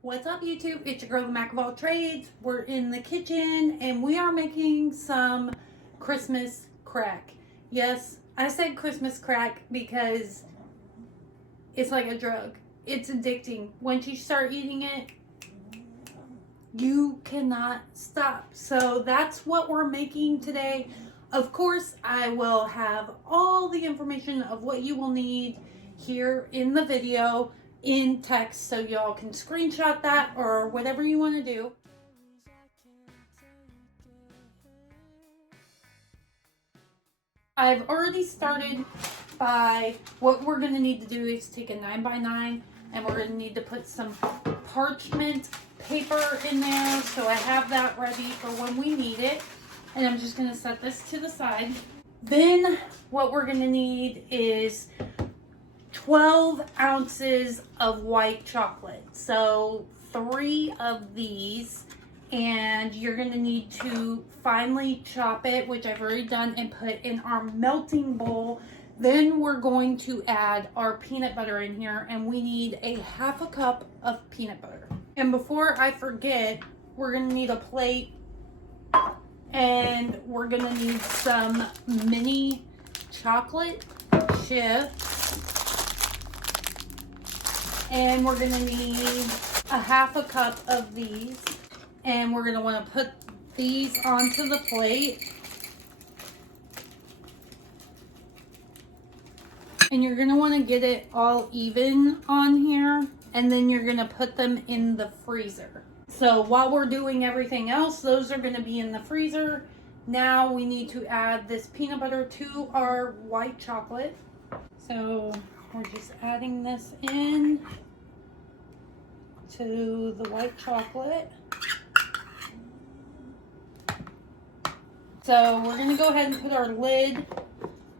What's up, YouTube? It's your girl, the Mac of all trades. We're in the kitchen and we are making some Christmas crack. Yes, I said Christmas crack because it's like a drug. It's addicting. Once you start eating it, you cannot stop. So that's what we're making today. Of course, I will have all the information of what you will need here in the video in text, so y'all can screenshot that or whatever you want to do. I've already started by what we're going to need to do is take a 9x9 and we're going to need to put some parchment paper in there, so I have that ready for when we need it. And I'm just going to set this to the side. Then what we're going to need is 12 ounces of white chocolate. So 3 of these, and you're going to need to finely chop it, which I've already done, and put in our melting bowl. Then we're going to add our peanut butter in here, and we need a 1/2 cup of peanut butter. And before I forget, we're going to need a plate, and we're going to need some mini chocolate chips. And we're going to need a 1/2 cup of these. And we're going to want to put these onto the plate. And you're going to want to get it all even on here. And then you're going to put them in the freezer. So while we're doing everything else, those are going to be in the freezer. Now we need to add this peanut butter to our white chocolate. So we're just adding this in to the white chocolate. So we're going to go ahead and put our lid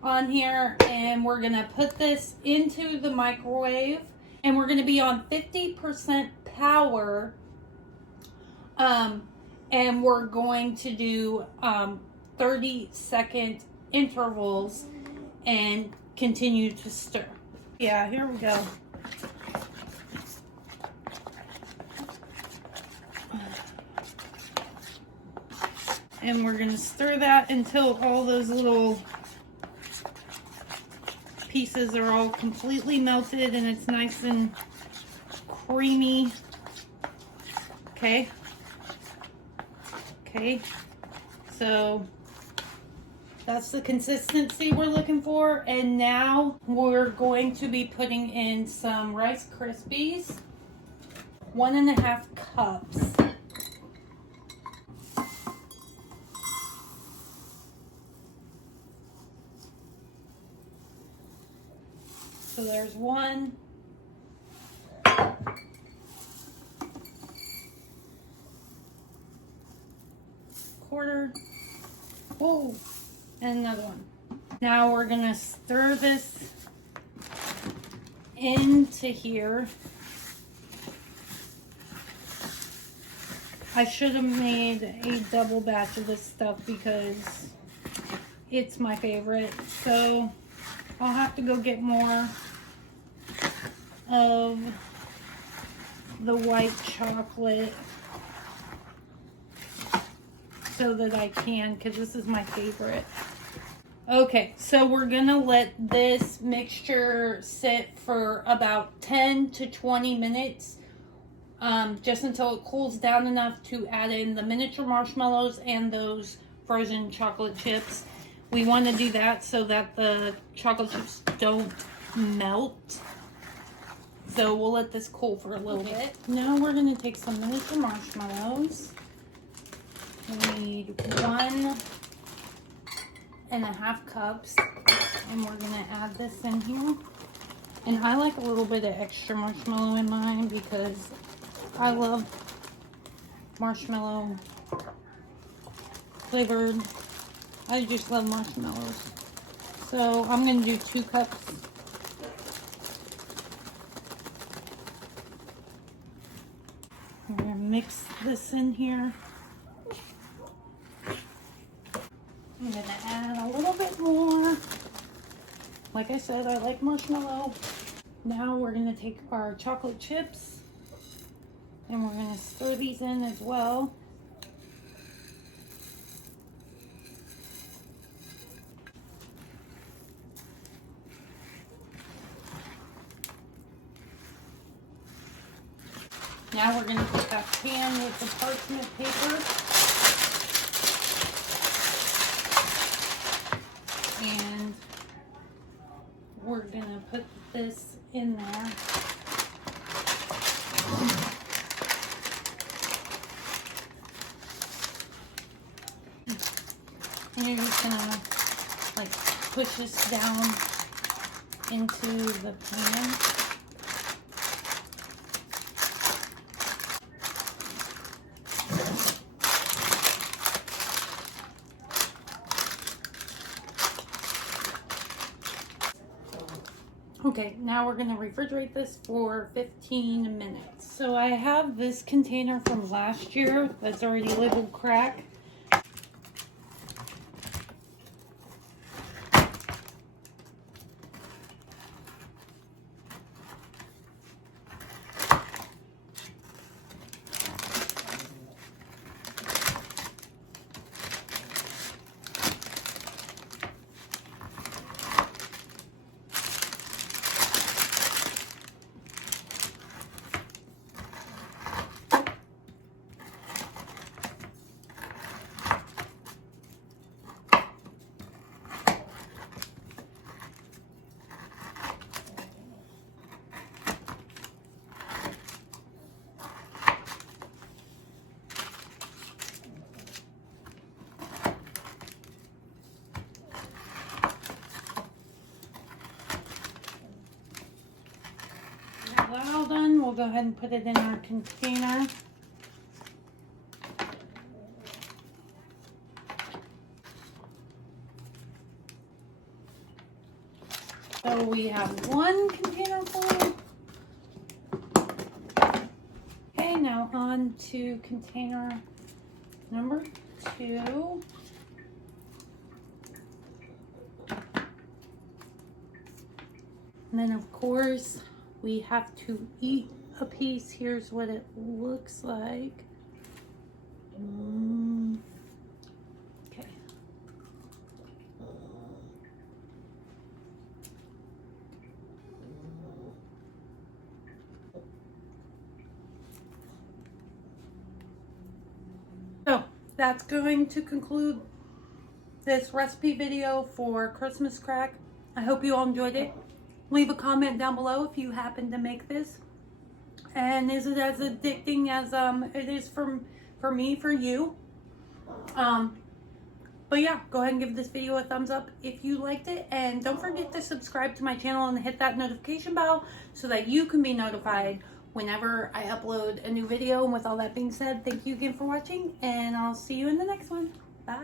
on here, and we're going to put this into the microwave, and we're going to be on 50% power, and we're going to do 30-second intervals and continue to stir. Yeah, here we go. And we're going to stir that until all those little pieces are all completely melted and it's nice and creamy. Okay. Okay. So that's the consistency we're looking for. And now we're going to be putting in some Rice Krispies. 1.5 cups. So there's 1. Quarter. Whoa. And another one. Now we're going to stir this into here. I should have made a double batch of this stuff because it's my favorite. So I'll have to go get more of the white chocolate so that I can, because this is my favorite. Okay, so we're gonna let this mixture sit for about 10 to 20 minutes, just until it cools down enough to add in the miniature marshmallows and those frozen chocolate chips. We want to do that so that the chocolate chips don't melt. So we'll let this cool for a little bit. Now we're going to take some miniature marshmallows. We need 1.5 cups. And we're going to add this in here. And I like a little bit of extra marshmallow in mine because I love marshmallow flavored. I just love marshmallows. So I'm going to do 2 cups. I'm going to mix this in here. I'm going to add a little bit more. Like I said, I like marshmallow. Now we're going to take our chocolate chips and we're going to stir these in as well. Now we're going to put that pan with the parchment paper and we're going to put this in there. And you're just going to like push this down into the pan. Okay, now we're going to refrigerate this for 15 minutes. So I have this container from last year that's already labeled crack. That all done, we'll go ahead and put it in our container. So we have one container full. Okay, now on to container number 2. And then of course, we have to eat a piece. Here's what it looks like. Okay. So that's going to conclude this recipe video for Christmas crack. I hope you all enjoyed it. Leave a comment down below if you happen to make this. And is it as addicting as it is for me, for you? But yeah, go ahead and give this video a thumbs up if you liked it. And don't forget to subscribe to my channel and hit that notification bell so that you can be notified whenever I upload a new video. And with all that being said, thank you again for watching. And I'll see you in the next one. Bye.